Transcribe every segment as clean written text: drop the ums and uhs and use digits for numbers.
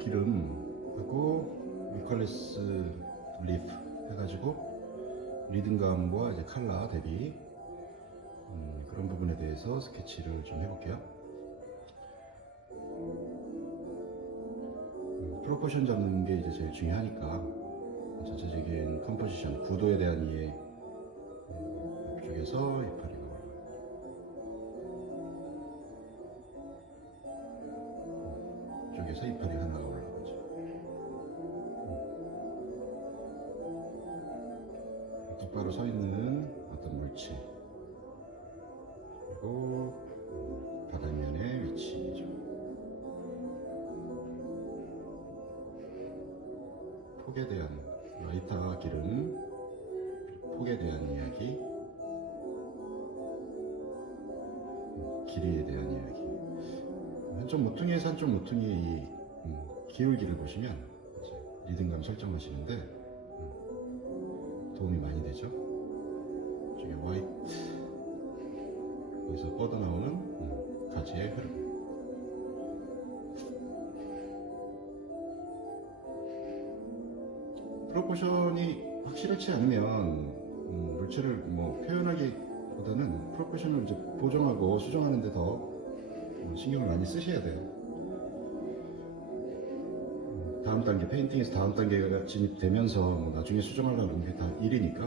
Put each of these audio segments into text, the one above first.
기름하고 유칼리스 리프 해가지고 리듬감과 이제 컬러 대비 그런 부분에 대해서 스케치를 좀 해볼게요. 프로포션 잡는 게 이제 제일 중요하니까 전체적인 컴포지션, 구도에 대한 이해 이쪽에서 이파리가 이쪽에서 이파리 하나가 올라가죠. 똑바로 서 있는 어떤 물체 그리고 바닥면의 위치죠. 폭에 대한 라이터 기름, 폭에 대한 이야기, 길이에 대한 이야기. 한쪽 모퉁이에서 한쪽 모퉁이의 이 기울기를 보시면 리듬감 설정하시는데 도움이 많이 되죠. 저기 화이트 여기서 뻗어나오는 가지의 흐름. 프로포션이 확실하지 않으면 물체를 뭐 표현하기보다는 프로포션을 이제 보정하고 수정하는 데 더 신경을 많이 쓰셔야 돼요. 다음 단계, 페인팅에서 다음 단계가 진입되면서 뭐 나중에 수정하려는 게 다 일이니까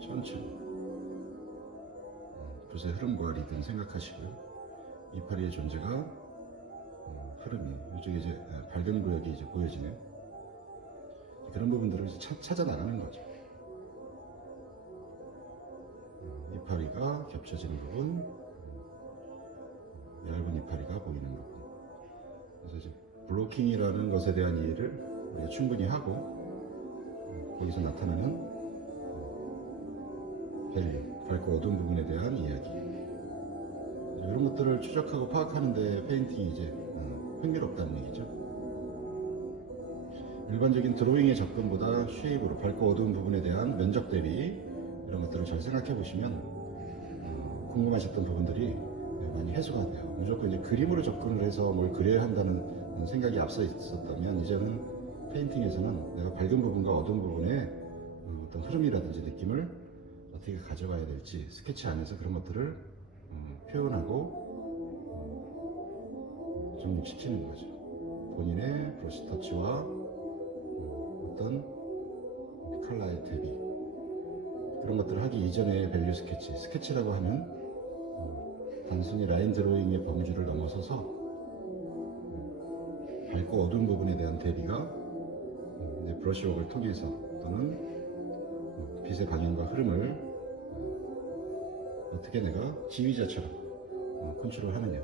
천천히 붓의 흐름과 리듬 생각하시고요. 이파리의 존재가 흐름이 이쪽에 이제 밝은 구역이 이제 보여지네요. 그런 부분들을 이제 찾아 나가는 거죠. 이파리가 겹쳐지는 부분, 얇은 이파리가 보이는 부분. 그래서 이제 블로킹이라는 것에 대한 이해를 우리가 충분히 하고 거기서 나타나는 밸류, 밝고 어두운 부분에 대한 이야기. 이런 것들을 추적하고 파악하는데 페인팅이 이제 흥미롭다는 얘기죠. 일반적인 드로잉의 접근보다 쉐입으로 밝고 어두운 부분에 대한 면적 대비 이런 것들을 잘 생각해 보시면 궁금하셨던 부분들이 많이 해소가 돼요. 무조건 이제 그림으로 접근을 해서 뭘 그려야 한다는 생각이 앞서 있었다면 이제는 페인팅에서는 내가 밝은 부분과 어두운 부분의 어떤 흐름이라든지 느낌을 어떻게 가져가야 될지 스케치 안에서 그런 것들을 표현하고 접목시키는 거죠. 본인의 브러쉬 터치와 어떤 컬러의 대비 그런 것들을 하기 이전의 밸류 스케치, 스케치라고 하면 단순히 라인 드로잉의 범주를 넘어서서 밝고 어두운 부분에 대한 대비가 내 브러쉬웍을 통해서 또는 빛의 방향과 흐름을 어떻게 내가 지휘자처럼 컨트롤하느냐.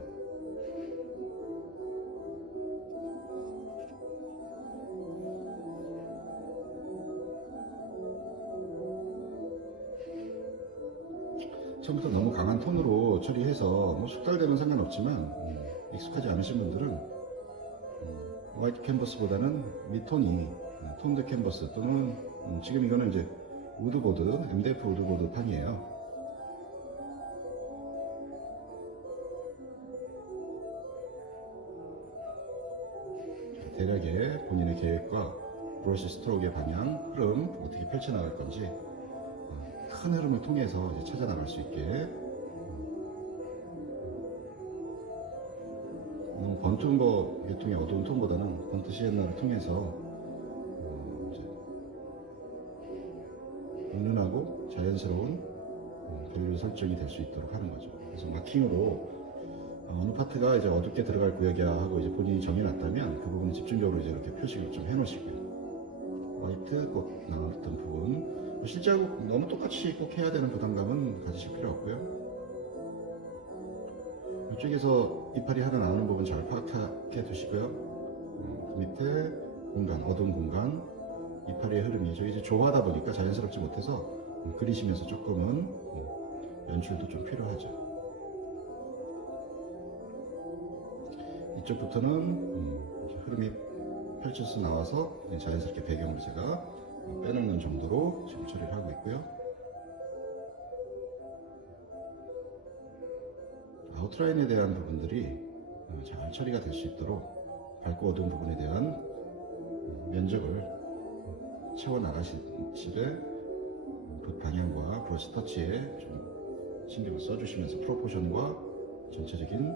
처음부터 너무 강한 톤으로 처리해서 뭐 숙달되면 상관없지만 익숙하지 않으신 분들은 화이트 캔버스보다는 미톤이 톤드 캔버스 또는 지금 이거는 이제 우드보드, MDF 우드보드 판이에요. 대략의 본인의 계획과 브러쉬 스트로크의 방향, 흐름 어떻게 펼쳐나갈 건지 큰 흐름을 통해서 이제 찾아 나갈 수 있게 너무 번트음버 계통의 어두운 톤보다는 번트 시엔나를 통해서 이제 은은하고 자연스러운 밸류 설정이 될 수 있도록 하는 거죠. 그래서 마킹으로 어느 파트가 이제 어둡게 들어갈 구역이야 하고 이제 본인이 정해놨다면 그 부분을 집중적으로 이제 이렇게 표식을 좀 해놓으시고요. 화이트 꼭 나왔던 부분 실제하고 너무 똑같이 꼭 해야 되는 부담감은 가지실 필요 없고요. 이쪽에서 이파리 하나 나오는 부분 잘 파악해 두시고요. 그 밑에 공간, 어두운 공간, 이파리의 흐름이 저기 이제 조화하다 보니까 자연스럽지 못해서 그리시면서 조금은 연출도 좀 필요하죠. 이쪽부터는 흐름이 펼쳐서 나와서 자연스럽게 배경으로 제가 빼놓는 정도로 지금 처리를 하고 있고요. 아웃라인에 대한 부분들이 잘 처리가 될 수 있도록 밝고 어두운 부분에 대한 면적을 채워나가시되 붓 방향과 브러쉬 터치에 좀 신경을 써주시면서 프로포션과 전체적인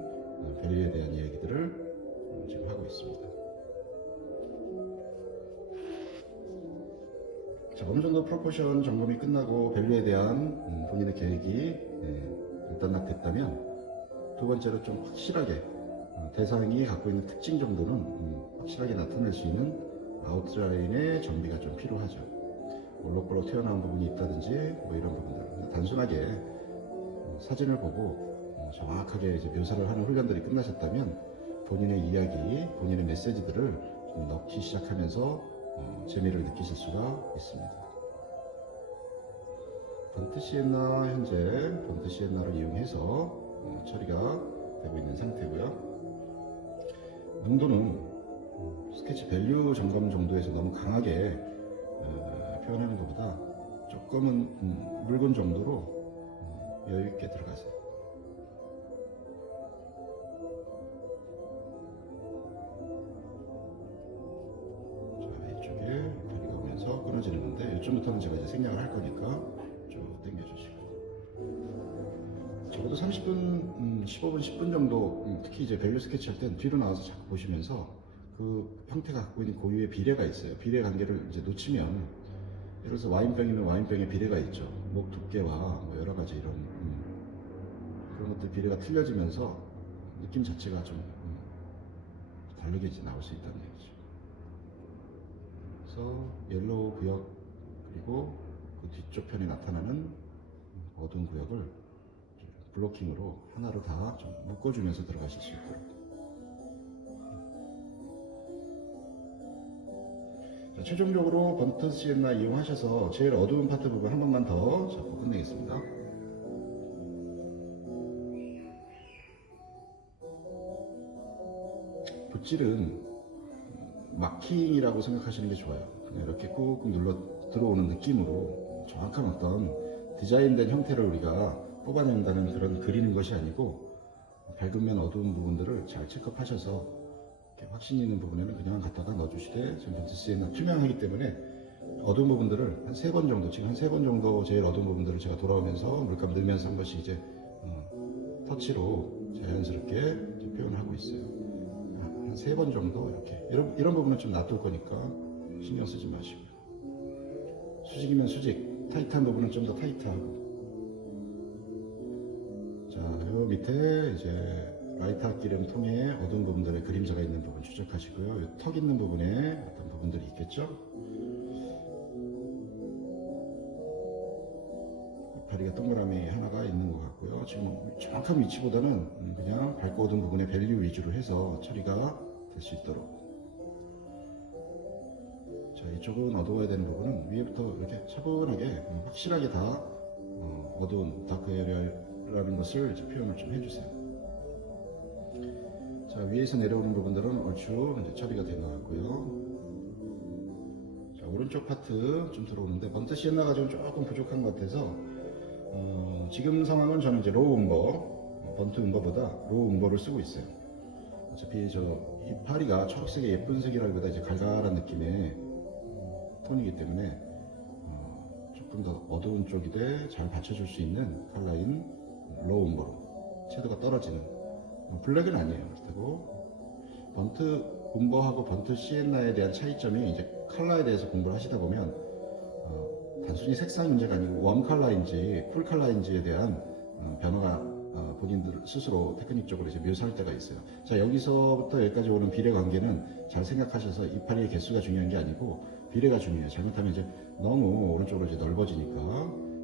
밸류에 대한 이야기들을 지금 하고 있습니다. 자, 어느 정도 프로포션 점검이 끝나고 밸류에 대한 본인의 계획이 일단락됐다면 두 번째로 좀 확실하게 대상이 갖고 있는 특징 정도는 확실하게 나타낼 수 있는 아웃라인의 정비가 좀 필요하죠. 올록볼록 튀어나온 부분이 있다든지 뭐 이런 부분들. 단순하게 사진을 보고 정확하게 이제 묘사를 하는 훈련들이 끝나셨다면 본인의 이야기, 본인의 메시지들을 좀 넣기 시작하면서 재미를 느끼실 수가 있습니다. 번트 시엔나, 현재 번트 시엔나를 이용해서 처리가 되고 있는 상태고요. 농도는 스케치 밸류 점검 정도에서 너무 강하게 표현하는 것보다 조금은 묽은 정도로 여유 있게 들어가세요. 자, 이쪽에 다리가 오면서 끊어지는 건데 이쯤부터는 제가 이제 생략을 할 거니까 쭉 당겨주시고. 적어도 30분, 15분, 10분 정도 특히 이제 밸류 스케치 할 땐 뒤로 나와서 자꾸 보시면서 그 형태가 갖고 있는 고유의 비례가 있어요. 비례 관계를 이제 놓치면 예를 들어서 와인병이면 와인병의 비례가 있죠. 목 두께와 뭐 여러 가지 이런 그런 것들 비례가 틀려지면서 느낌 자체가 좀 다르게 이제 나올 수 있다는 얘기죠. 그래서 옐로우 구역 그리고 그 뒤쪽 편에 나타나는 어두운 구역을 블로킹으로 하나로 다 좀 묶어주면서 들어가실 수 있도록. 자, 최종적으로 번트 시엔나 이용하셔서 제일 어두운 파트 부분 한 번만 더 잡고 끝내겠습니다. 붓질은 마킹이라고 생각하시는 게 좋아요. 그냥 이렇게 꾹꾹 눌러 들어오는 느낌으로 정확한 어떤 디자인된 형태를 우리가 뽑아낸다는 그런 그리는 것이 아니고 밝은 면 어두운 부분들을 잘 체크하셔서 확신 있는 부분에는 그냥 갖다가 넣어주시되 지금 번트 시엔나 투명하기 때문에 어두운 부분들을 한 3번 정도, 지금 한 3번 정도 제일 어두운 부분들을 제가 돌아오면서 물감 넣으면서 한 번씩 이제 터치로 자연스럽게 표현을 하고 있어요. 한 3번 정도 이렇게 이런 부분은 좀 놔둘 거니까 신경 쓰지 마시고요. 수직이면 수직, 타이트한 부분은 좀 더 타이트하고. 자, 요 밑에 이제 라이트 앞기름 통에 어두운 부분들의 그림자가 있는 부분 추적하시고요. 이 턱 있는 부분에 어떤 부분들이 있겠죠? 다리가 동그라미 하나가 있는 것 같고요. 지금 정확한 위치보다는 그냥 밝고 어두운 부분의 밸류 위주로 해서 처리가 될 수 있도록. 자, 이쪽은 어두워야 되는 부분은 위에부터 이렇게 차분하게 확실하게 다 어두운 다크 에리어라는 것을 이제 표현을 좀 해주세요. 자, 위에서 내려오는 부분들은 얼추 이제 처리가 된 것 같고요. 자, 오른쪽 파트 좀 들어오는데 번트 시엔나가 좀 조금 부족한 것 같아서 지금 상황은 저는 이제 로우 음버, 번트 음버보다 로우 음버를 쓰고 있어요. 어차피 이 파리가 초록색의 예쁜 색이라기보다 이제 갈갈한 느낌의 톤이기 때문에 조금 더 어두운 쪽이 잘 받쳐줄 수 있는 컬러인 로우 음버로 채도가 떨어지는 블랙은 아니에요. 그리고 번트 음버하고 번트 시엔나에 대한 차이점이 이제 컬러에 대해서 공부를 하시다 보면 단순히 색상 문제가 아니고 웜 컬러인지 쿨 컬러인지에 대한 변화가 본인들 스스로 테크닉적으로 이제 묘사할 때가 있어요. 자, 여기서부터 여기까지 오는 비례 관계는 잘 생각하셔서 이파리의 개수가 중요한 게 아니고 비례가 중요해요. 잘못하면 이제 너무 오른쪽으로 이제 넓어지니까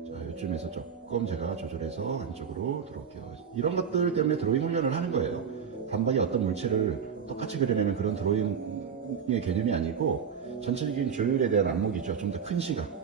자, 이쯤에서 조금 제가 조절해서 안쪽으로 들어올게요. 이런 것들 때문에 드로잉 훈련을 하는 거예요. 단박에 어떤 물체를 똑같이 그려내는 그런 드로잉의 개념이 아니고 전체적인 조율에 대한 안목이죠. 좀 더 큰 시각.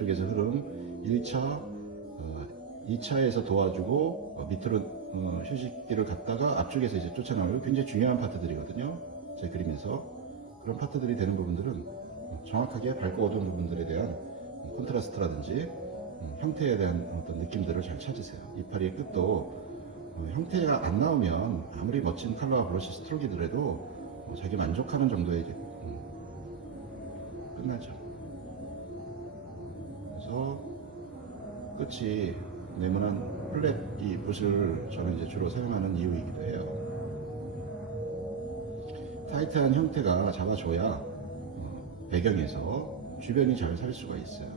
이쪽에서 흐름 1차, 2차에서 도와주고 밑으로 휴식기를 갔다가 앞쪽에서 이제 쫓아나오는 굉장히 중요한 파트들이거든요. 제 그림에서 그런 파트들이 되는 부분들은 정확하게 밝고 어두운 부분들에 대한 콘트라스트라든지 형태에 대한 어떤 느낌들을 잘 찾으세요. 이파리의 끝도 형태가 안 나오면 아무리 멋진 컬러와 브러쉬 스트로크이더라도 자기 만족하는 정도에 이제 끝나죠. 그래서 끝이 네모난 플랫 이 붓을 저는 이제 주로 사용하는 이유이기도 해요. 타이트한 형태가 잡아줘야 배경에서 주변이 잘 살 수가 있어요.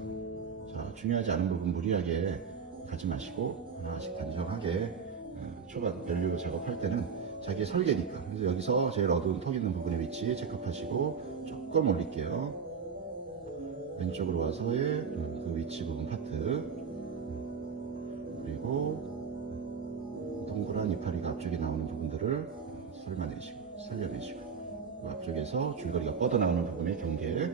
자, 중요하지 않은 부분 무리하게 가지 마시고 하나씩 단정하게 초반 밸류 작업할 때는 자기의 설계니까. 그래서 여기서 제일 어두운 턱 있는 부분의 위치 체크하시고 조금 올릴게요. 왼쪽으로 와서의 그 위치 부분 파트, 그리고 동그란 이파리가 앞쪽에 나오는 부분들을 살려내시고 그 앞쪽에서 줄거리가 뻗어나오는 부분의 경계,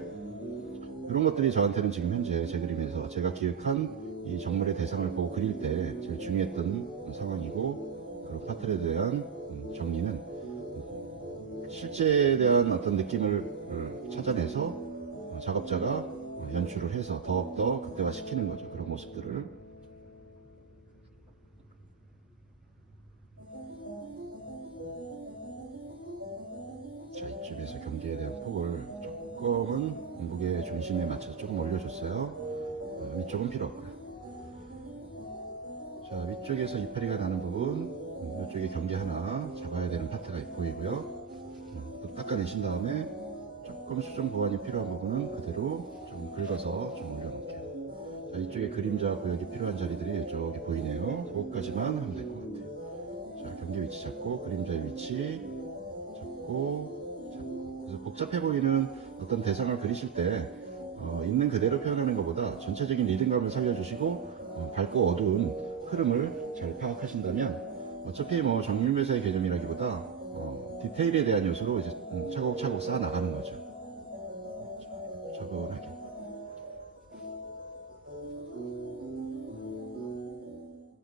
이런 것들이 저한테는 지금 현재 제 그림에서 제가 기획한 이 정물의 대상을 보고 그릴 때 제일 중요했던 상황이고, 그런 파트에 대한 정리는 실제에 대한 어떤 느낌을 찾아내서 작업자가 연출을 해서 더욱더 극대화시키는 거죠. 그런 모습들을. 자, 이쪽에서 경계에 대한 폭을 조금은 무게 중심에 맞춰서 조금 올려줬어요. 위쪽은 필요 없고요. 자, 위쪽에서 이파리가 나는 부분, 이쪽에 경계 하나 잡아야 되는 파트가 보이고요. 또 닦아내신 다음에 조금 수정 보완이 필요한 부분은 그대로 좀 긁어서 좀 올려놓을게요. 자, 이쪽에 그림자 구역이 필요한 자리들이 이쪽에 보이네요. 그것까지만 하면 될 것 같아요. 자, 경계 위치 잡고, 그림자의 위치 잡고, 그래서 복잡해 보이는 어떤 대상을 그리실 때 있는 그대로 표현하는 것보다 전체적인 리듬감을 살려주시고 밝고 어두운 흐름을 잘 파악하신다면 어차피 뭐 정밀묘사의 개념이라기보다 디테일에 대한 요소로 이제 차곡차곡 쌓아 나가는 거죠.